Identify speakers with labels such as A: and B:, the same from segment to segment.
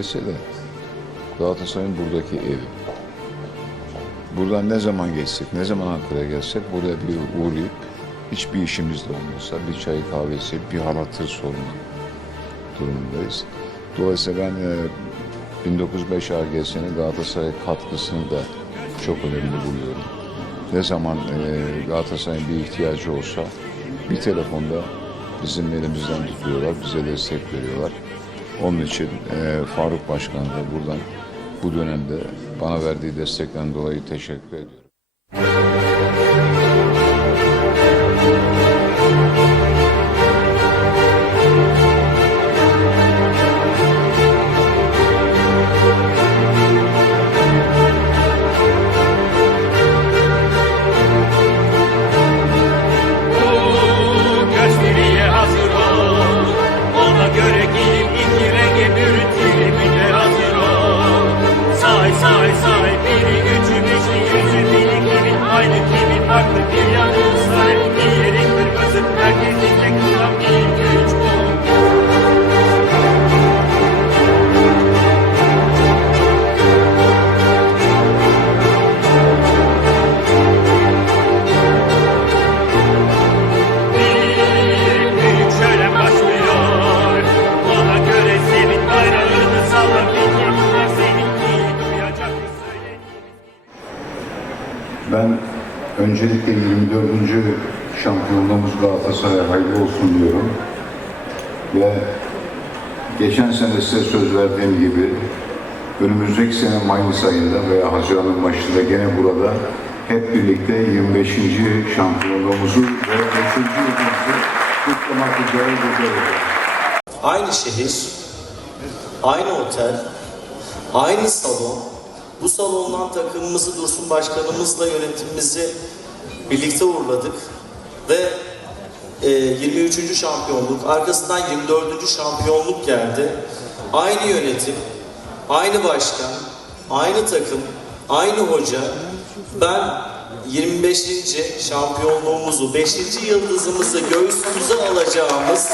A: ...905 AGS de Galatasaray'ın buradaki evi. Buradan ne zaman geçsek, ne zaman Ankara'ya gelsek buraya bir uğrayıp hiçbir işimiz de olmasa bir çay kahvesi, bir hal hatır sorma durumundayız. Dolayısıyla ben e, 1905 AGS'nin Galatasaray katkısını da çok önemli buluyorum. Ne zaman e, Galatasaray'ın bir ihtiyacı olsa bir telefonda bizim elimizden tutuyorlar, bize destek veriyorlar. Onun için e, Faruk Başkan'a da buradan bu dönemde bana verdiği destekten dolayı teşekkür ediyorum. Öncelikle 24. şampiyonluğumuz Galatasaray'a hayırlı olsun diyorum. Ve geçen sene size söz verdiğim gibi önümüzdeki sene Mayıs ayında veya Haziran'ın başında gene burada hep birlikte 25. şampiyonluğumuzu ve 5. yılımızı kutlamak üzere buradayız.
B: Aynı şehir, aynı otel, aynı salon. Bu salondan takımımızı Dursun Başkanımızla yönetimimizi birlikte uğurladık. Ve e, 23. şampiyonluk, arkasından 24. şampiyonluk geldi. Aynı yönetim, aynı başkan, aynı takım, aynı hoca. Ben 25. şampiyonluğumuzu, 5. yıldızımızı göğsümüze alacağımız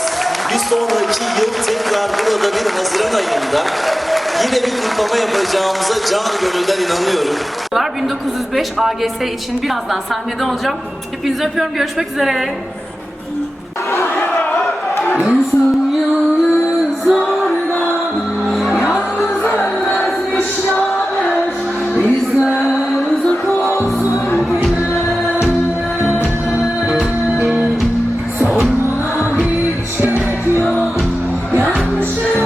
B: bir sonraki yıl tekrar burada bir Haziran ayında yine bir kutlama yapacağımıza can gönülden inanıyorum.
C: 1905 AGS için birazdan sahnede olacağım. Hepinizi öpüyorum. Görüşmek üzere.
D: İnsan yalnız orada Yalnız ölmezmiş şair Bizler uzak olsun yine Sormana hiç gerek yok Yanlışım